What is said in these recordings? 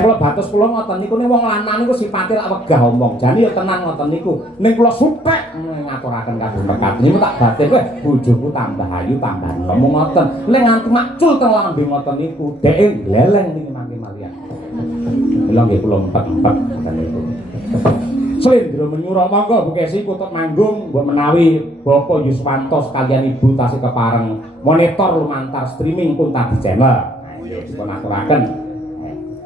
Kula batus kula ngoten niku ning wong lanang niku sipate lak wegah omong. Jane ya tenan ngoten niku. Ning kula supek ngaturaken kadung mekat. Niku tak batin kowe bojoku tambah ayu tambah enom ngoten. Ning nganti macul teng lambe ngoten niku dheke gleleng ning mangke malian. Lha nggih kula empet-empet ngoten niku. Slendra menyura monggo Bu Kesi kutut manggung mbok menawi Bapak Yuswanto sekalian Ibu tasih kepareng monitor lumantar streaming Kuntadi Channel. Nah, nggih dipun aturaken.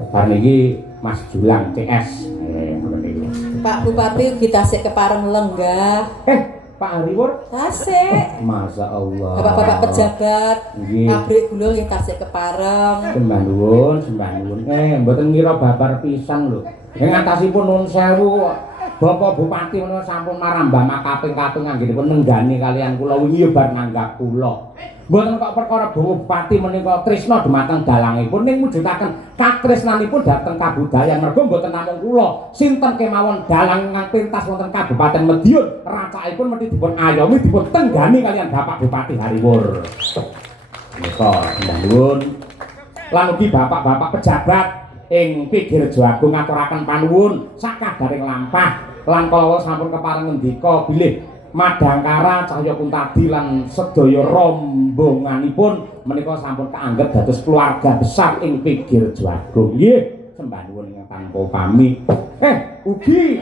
Bar niki Mas Julang CS. Pak Bupati ugi tasih kepareng lenggah. Pak Hariwur tasih. Masya Allah. Bapak-bapak pejabat pabrik gula nggih tasih kepareng. Sembah nuwun, sembah nuwun. Mboten ngira babar pisan lho. Ing atasipun nuwun sewu. Bapak Bupati menawa sampun marambah makaping-kaping anggenipun nenggani kalian kula wingi ya bar nanggap kula. Mboten kok perkara Bupati menika tresna dhumateng dalangipun ning mujudaken katresnanipun dhateng kabudayan mergo mboten namung kula sinten kemawon dalang ingkang pentas wonten Kabupaten Madiun racakipun mesti dipun ayomi dipun tenggani kalian Bapak Bupati Hariwur. Menika nuwun. Lan ugi bapak-bapak pejabat ing pinggir Jagung ngaturaken panuwun sakadaring lampah lan kala sampun kepareng ngendika bilih Madangkara Cahya Kuntadi lan sedaya rombonganipun menika sampun kaanggep dados keluarga besar ing pinggir Jagung. Nggih, sembah nuwun ingkang tanpa pami. Ugi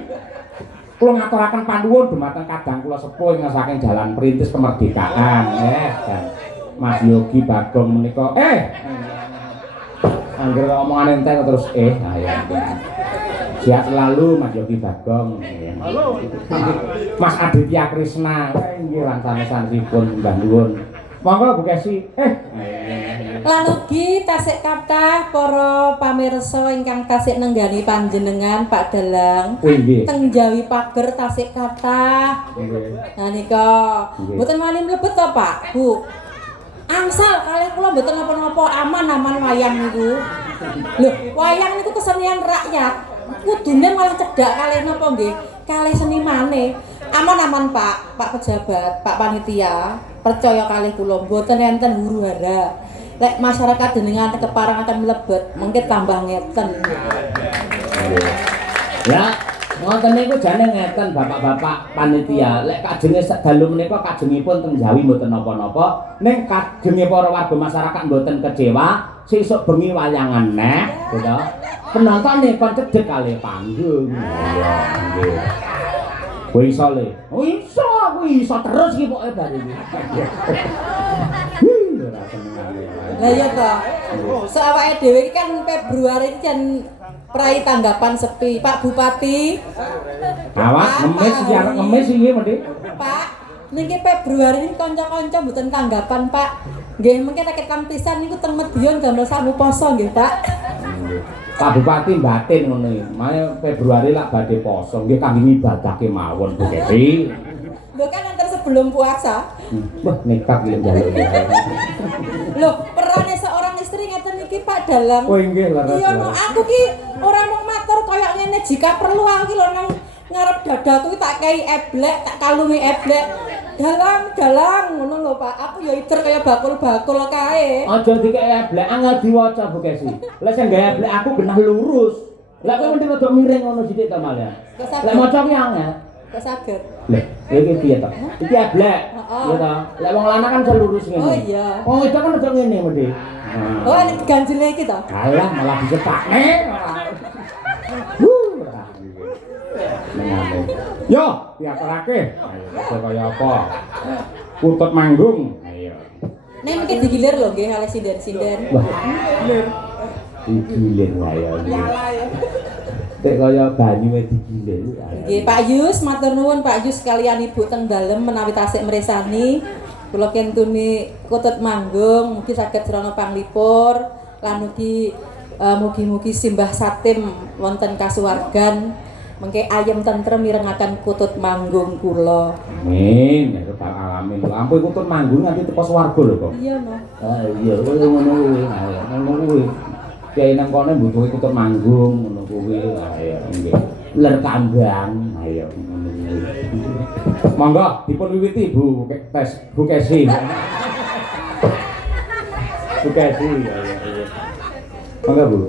kula ngaturaken panuwun dumateng kadang kula sepuh ing saking Jalan Perintis Kemerdekaan. Dan Mas Yogi Bagong menika anggere omongan entek terus ya. Sehat selalu Mas Yogi Bagong. Halo. Mas Aditya Krisna. Nggih lan sanesipun mbah nuwun. Monggo Bu Kesi. Lan ugi tasik kathah para pamirsa ingkang tasik nenggani panjenengan Pak Dalang. Teng Jawi Pager tasik kathah. Nah nika mboten wani mlebet to Pak, Bu. Angsal kalih kula mboten napa-napa aman-aman wayang niku. Lho, wayang niku kesenian rakyat. Kudune malah cedhak kalih napa nggih? Kalih senimane. Aman-aman Pak, Pak pejabat, Pak panitia. Percaya kalih kula mboten enten huru-hara. Lek masyarakat jenengan kepareng akan mlebet, mengke tambah ngeten. Ya, ngoten niku jane ngeten bapak-bapak panitia. Lek kajenge dalu menika kajengipun teng Jawi mboten napa-napa, ning kajenge para warga masyarakat mboten kecewa, sesuk bengi wayangan neh, gitu. Penonton nih kon cedhek kalih panggung. Iya, nggih. Kuwi iso le. Oh iso terus iki pokoke bar iki. Ora senengane. Lah iya to. So awake dhewe iki kan Februari iki jan prai tanggapan sepi. Pak Bupati. Awas ngemis iki arep ngemis iki mesti. Pak, niki Februari ini kanca-kanca mboten tanggapan, Pak. Nggih, mengke rakyat kampisan niku teng Medion gamel sabu poso nggih, Pak. Pak Bupati batin ngono iki. Mane Februari lak badhe poso nggih kangge ngibadahke mawon Bu Kesi. Lho kan antar sebelum puasa. Wah, nekat iki njaluk. Lho, perane seorang istri ngeten iki Pak Dalang. Oh nggih, laras. Iya, no, aku ki ora mau matur kaya ngene jika perlu aku ki lho nang ngarep dadaku ki tak kei eblek, tak kalungi eblek. Dalang ngono lho Pak. Aku ya ider kaya bakul-bakul kae. Aja dikei eblek, angel diwaca Bu Kesi. Lah sing gawe eblek aku genah lurus. Lah kowe mending rada miring ngono sithik to malah. Lah maca ki angel. Kok saged? Lah, iki piye to? Iki eblek. Iya to. Lah wong lanang kan iso lurus ngene. Oh iya. Oh, itu kan aja ngene mesti. Oh, ini ganjile iki to? Alah, malah dicetakne. Yo, diaturake. Ayo, kaya apa? Kutut manggung. Ayo. Nek mungkin digilir lho nggih oleh sinden-sinden. Wah. Digilir ayo. Tek kaya banyu digilir. Nggih, Pak Yus, matur nuwun Pak Yus kalian Ibu teng dalem menawi tasik mresani. Kula kentuni kutut manggung, mugi saged srana panglipur lan ugi mugi-mugi simbah satim wonten kasuwargan. Mengke ayem tentrem mirengaken kutut manggung kula. Amin, ya kebal alamin. Ampun kutut manggung nganti teko swarga lho kok. Iya, no. Iya, ngono kuwi. Ngono kuwi. Kiai nang kono mbutuhe kutut manggung ngono kuwi. Ayo nggih. Ler kambang. Ayo ngono kuwi. Monggo dipun wiwiti Bu Kesi. Bu Kesi. Monggo Bu.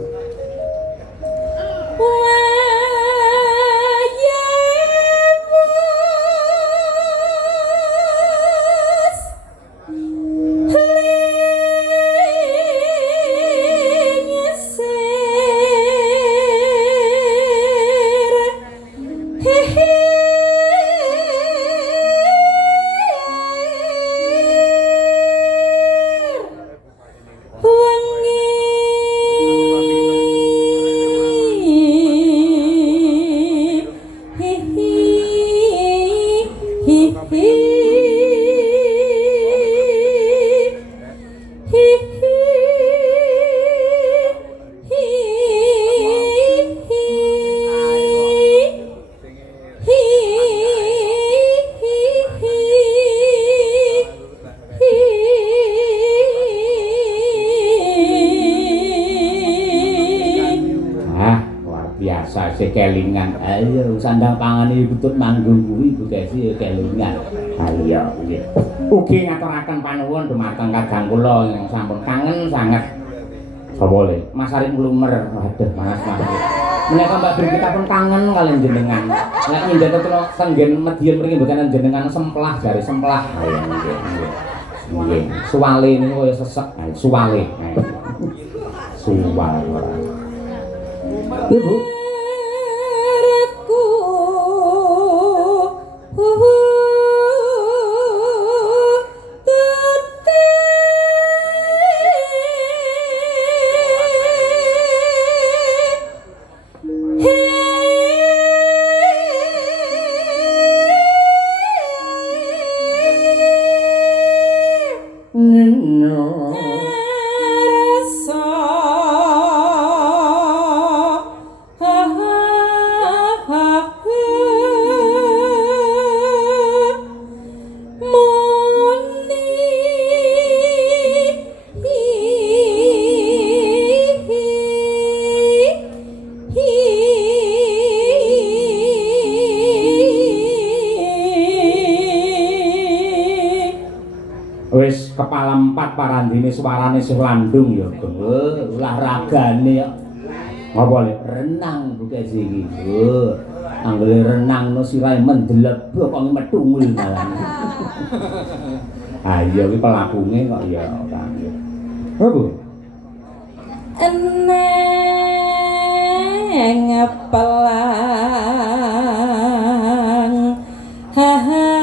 luar biasa sih kelingan. Ayo sandang pangan iki butut manggung kuwi Bu Desi kelingan. Ayo nggih. Ugi ngaturaken panuwun dumateng Kakang kula yang sampun kangen sanget. Sapa le? Mas Arif Nglumer. Waduh, Mas. Menika Mbak Brigita pun kangen kalian jenengan. Nek mindhet kula tenggen Medion mriki mboten jenengan semplah jare semplah. Ayo nggih. Nggih. Suwale niku kaya sesek. Suwale. Suwale. Ibu. Wis kepala 4 parandine suarane sih landung ya olahragane kok apa le renang bukan sih iki anggere renang no sirahe mendelep kok metungul malah ayo iki pelakune kok ya kan Bu eneng pelang ha ha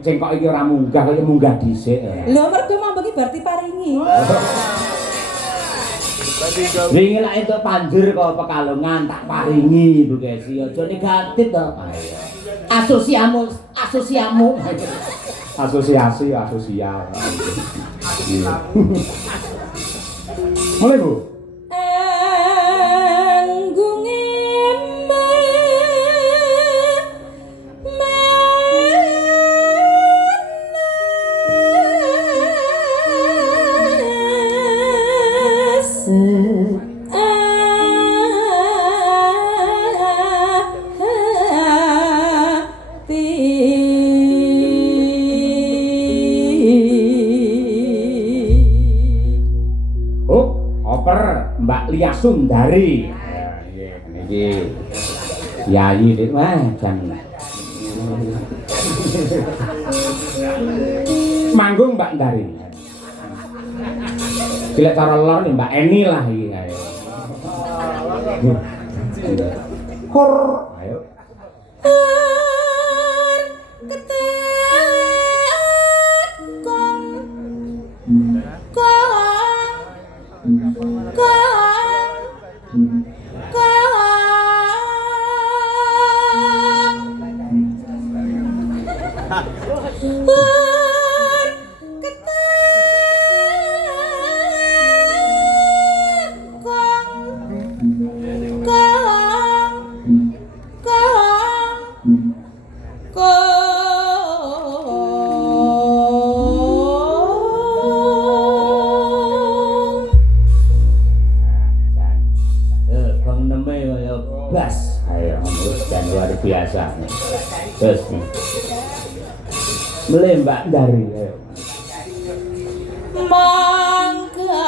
cengkok iki ora munggah kaya munggah dhisik. Lho mergo mambu iki berarti paringi. Wingi lak entuk panjur kok Pekalongan tak paringi Bu Kesi aja negatif to. Asosiamu. Asosiasi asosial. Mulai Bu. Mbak Lia Sundari. Niki Yayi dik mah jan. Manggung Mbak Ndari. Cilek cara lor nih Mbak Eni lah iki kae. Hor, ayo. Biasa. Terus mulai Mbak Dari ayo. Mangga.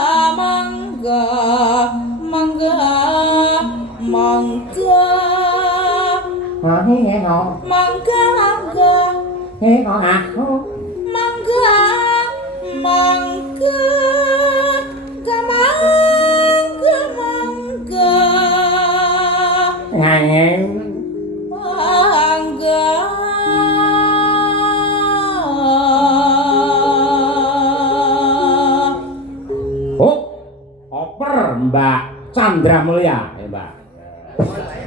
Dokter Mbak Chandra Mulya, Mbak.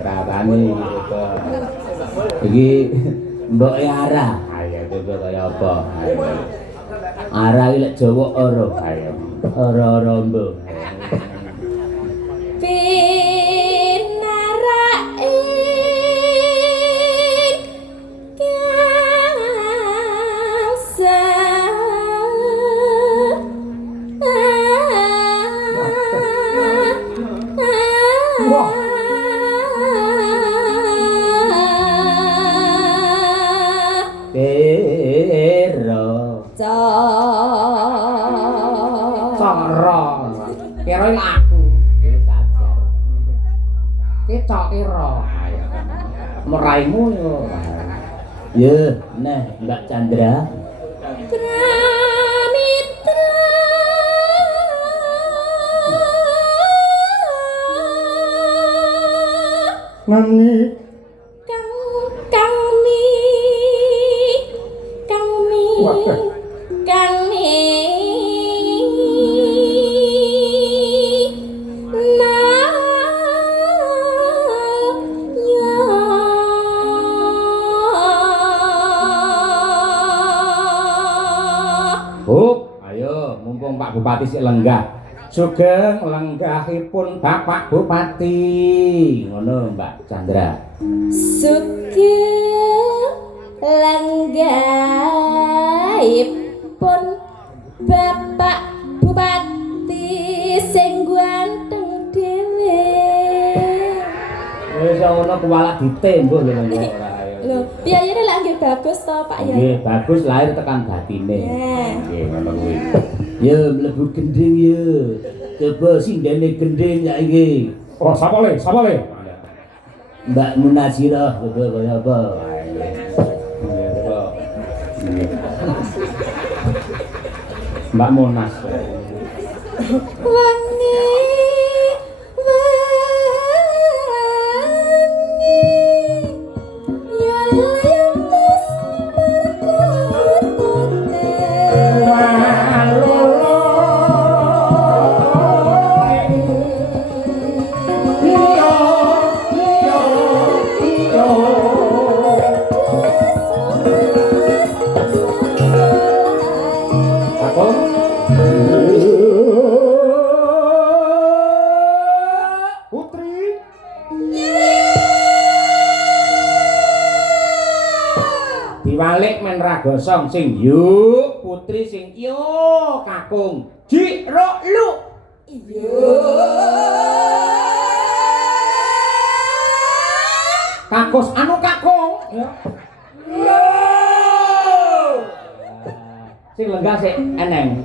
Ratani gitu. Iki Mbok Ara. Ayo coba kaya apa? Ara iki lek Jawa ora. Ayo. Ora mbok. Kira aku sajar. Kecok kira. Meraimu yo. Ye, nah Mbak Chandra. Pramitra. Nani Bupati sik lenggah. Sugeng lenggahipun Bapak Bupati. Ngono Mbak Chandra. Sugeng lenggahipun Bapak Bupati sing ganteng dhewe. Wis ana kuwalak ditembuh lho ora. Lho, piyayene lak nggih bagus to Pak ya? Nggih, bagus lahir tekan batine. Nggih, ngono kuwi. Ya mlebu gending ya. Coba sindene gending saiki. Oh, sapa le? Sapa le? Mbak Munasirah coba kaya apa? Mbak Monas. Wangi gosong sing yo putri sing yo kakung jiro lu yo kakos anu kakung ya sing lenggah sik eneng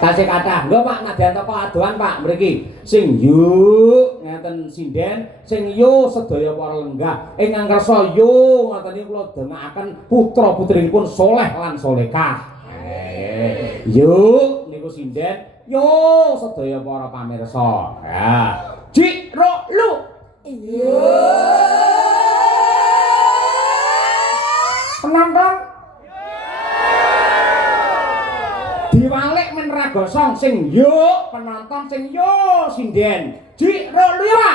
tasih kathah lho Pak nadyan teko adohan Pak mriki sing yo ngeten sinden sing yo sedaya para lenggah ingkang kersa yo ngoten niku kula dongaaken putra putrinipun soleh lan solekah yo niku sinden yo sedaya para pamirsa ya jiro lu yo penonton diwalik men ra gosong sing yo penonton sing yo sinden jiro lu ya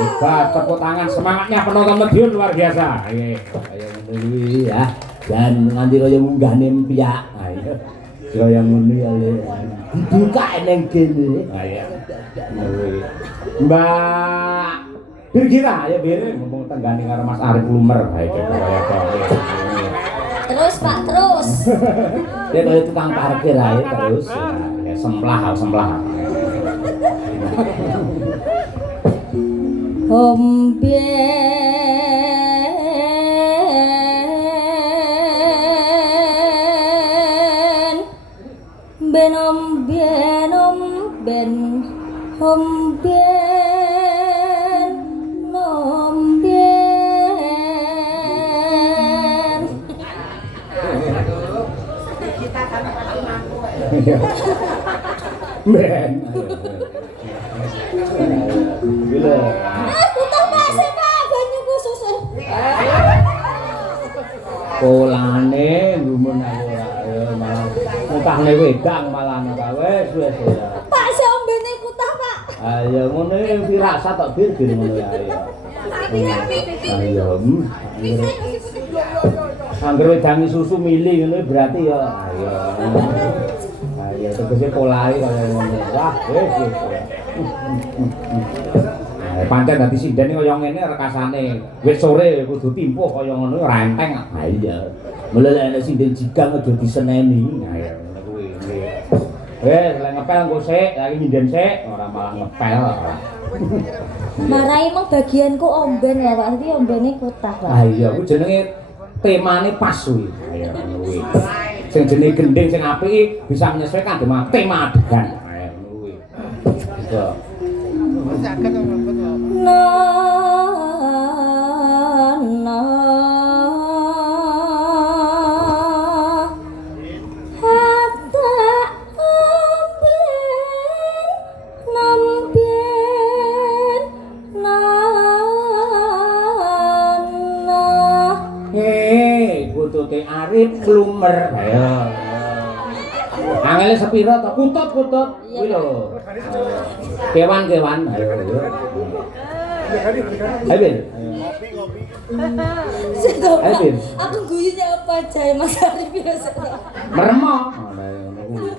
hebat tepuk tangan semangatnya penonton Medion luar biasa ayo ngene ya dan nganti kaya munggahne mpiyak ayo kaya ngene ya dibuka ning kene ayo Mbak Birgira ya Bir ngomong tenggane karo Mas Arif Lumer bae kaya terus Pak terus ya kaya tukang parkir ae terus ya semplah Ben. Gila. Aku tak masih Pak banyu khusus. Polane ngumun ae. Kutahne wedang malah wis wis. Pak sombene kutah, Pak. Ayo ngono firasat tok bir ngono ya. Ayo. Angger wedangi susu mili ngono berarti ya ayo. Ayo tegese polare kaya ngono. Wah, wis. Pancen dadi sinden kaya ngene rekasane. Wis sore kudu timpuh kaya ngono ora enteng. Ha iya. Mulane nek sinden jigang aja diseneni. Ayo ngono kuwi. Wis lek ngepel engko sik, lagi nyinden sik, ora malah ngepel ora. Marai mong bagianku omben ya, Pak. Nanti ombene kutah, Pak. Ah iya, kuwi jenenge temane pas kuwi. Ayo ngono kuwi. Sing jenenge gending sing apik bisa menyesuaikan dengan tema adegan. Ayo ngono kuwi. Gitu. Kutute arep klumer. Ayo. Angele sepiro to? Kutut. Kuwi lho. Kewan-kewan. Ayo. Ayo. Ngopi. Aku guyune apa jae Mas Arif biasa. Meremo. Ngono kuwi.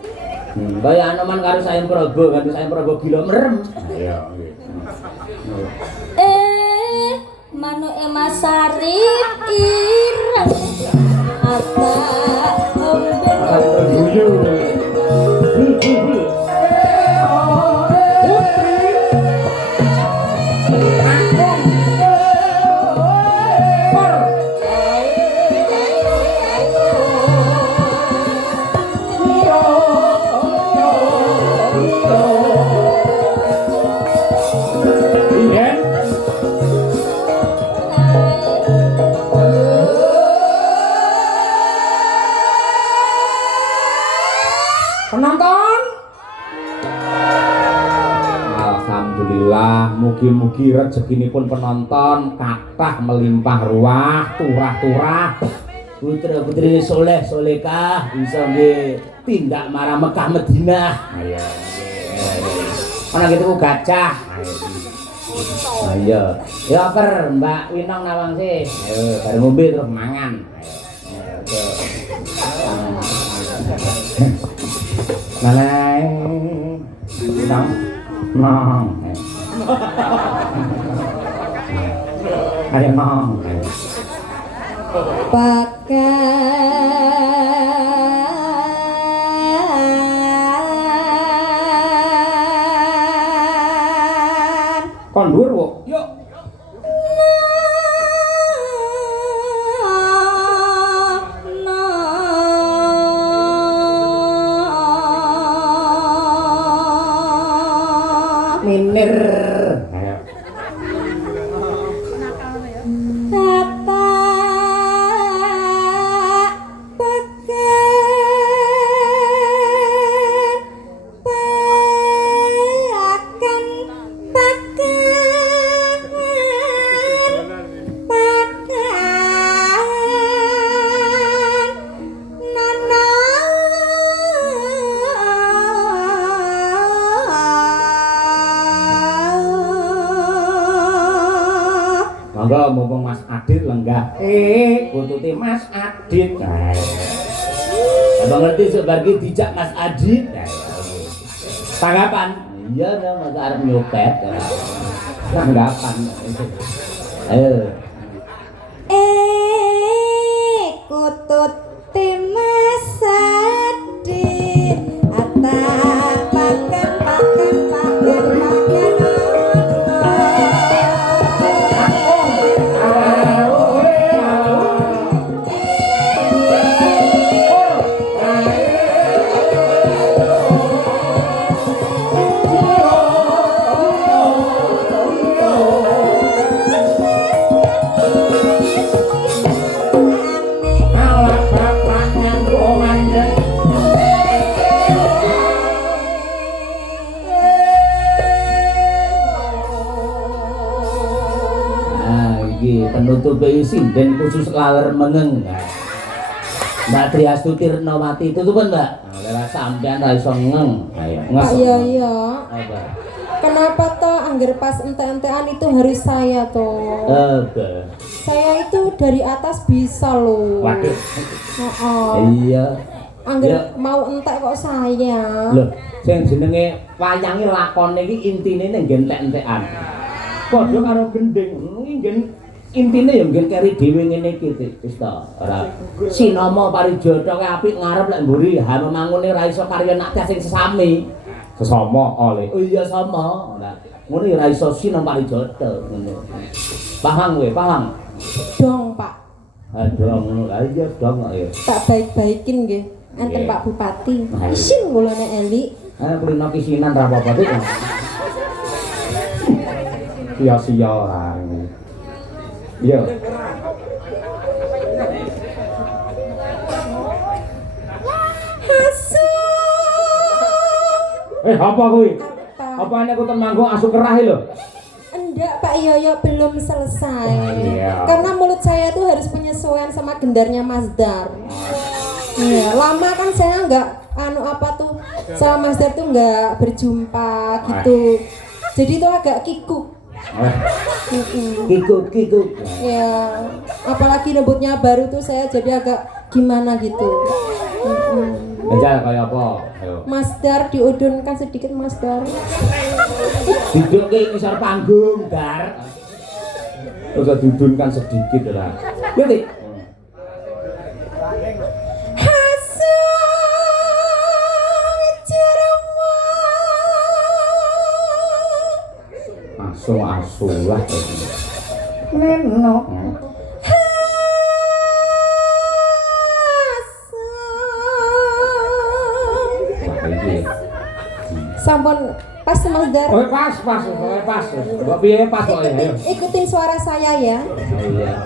Kaya anoman karo sayem Prabu, ganti sayem Prabu gila merem. Ayo. Manuke Mas Arif ireng. Apa mugi-mugi rezekinipun penonton kathah melimpah ruah, turah-turah. Putra-putri soleh solekah bisa nggih tindak marang Mekah Madinah. Ayo. Ana gitu gajah. Ayo. Ya per Mbak Winong nawang sih. Ayo bareng ngombe terus mangan. Nalai. Nong. Ayo nong. Pakan kon dhuwur kok. Yuk. Minir. Mumpung Mas Adit lenggah kutute Mas Adit. Abang ngerti sebagai dijak Mas Adit. Tanggapan? Iya dong, Mas arep nyopet. Tanggapan. Ayo. Kutut Mas Adit. Penutup sinden khusus laler mengeng. Mbak Triastuti Retnawati itu tuh kan Mbak. Lewat sampean ra iso ngeng. Ayo, Pak Yoyo. Apa? Kenapa toh angger pas ente-entean itu harus saya toh? Apa? Saya itu dari atas bisa loh. Waduh. Iya. Angger mau entek kok saya. Loh, sing jenenge wayange lakone iki intine ning entek-entekan. Padha karo gending. Nggih intine ya nggih keri dhewe ngene iki wis ta. Ora sinama parijata ki apik ngarep lek mburi ha memangune ra iso kari anak sing sesami. Sesama oleh. Oh iya sama. Lah ngono ya ra iso sinama parijata ngono. Paham kowe, paham? Dong, Pak. Dong ngono. Lah iya dong kok ya. Tak baik-baikin nggih. Enten Pak Bupati. Isin kula nek Eli. Kulino kisinan ra apa-apa tuh. Sia-sia ora. Iya. Apa kuwi? Apa nek aku manggung asu kerah lho? Enggak, Pak Yoyo belum selesai. Iya. Karena mulut saya tuh harus penyesuaian sama gendarnya Mas Dar. Iya, lama kan saya enggak sama Mas Dar tuh enggak berjumpa gitu. Jadi itu agak kikuk. Kikuk. Ya, apalagi rambutnya baru tuh saya jadi agak gimana gitu. Enjal kayak apa? Ayo. Mas Dar diudunkan sedikit Mas Dar. Duduk ke ngisor panggung, Dar. Usah dudunkan sedikit lah. Ngerti? Asu lah. Neno. Sampun pas Mas Dar. Oh, pas. Mbok piye pas kok ya. Ikutin suara saya ya. Oh iya.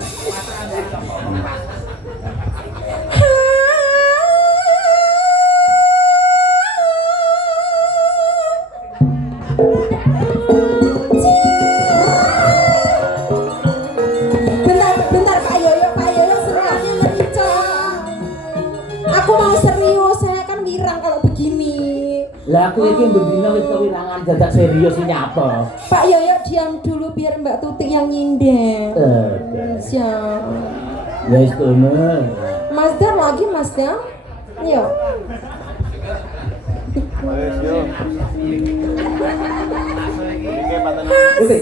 Bentar Pak Yoyo sebenarnya merincang. Aku mau serius, saya kan wirang kalau begini. Lah aku iki bendina wis kewirangan dadak serius iki nyapa. Pak Yoyo diam dulu biar Mbak Tutik yang nyinden. Siap. Ya wis kono. Mas Dar lagi Mas Dar. Yo. Oke.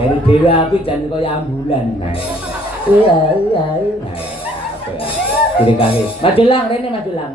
Dari dewa aku jangan kaya ambulan. Iya. Jadi kasih. Maju lang, Rene maju lang.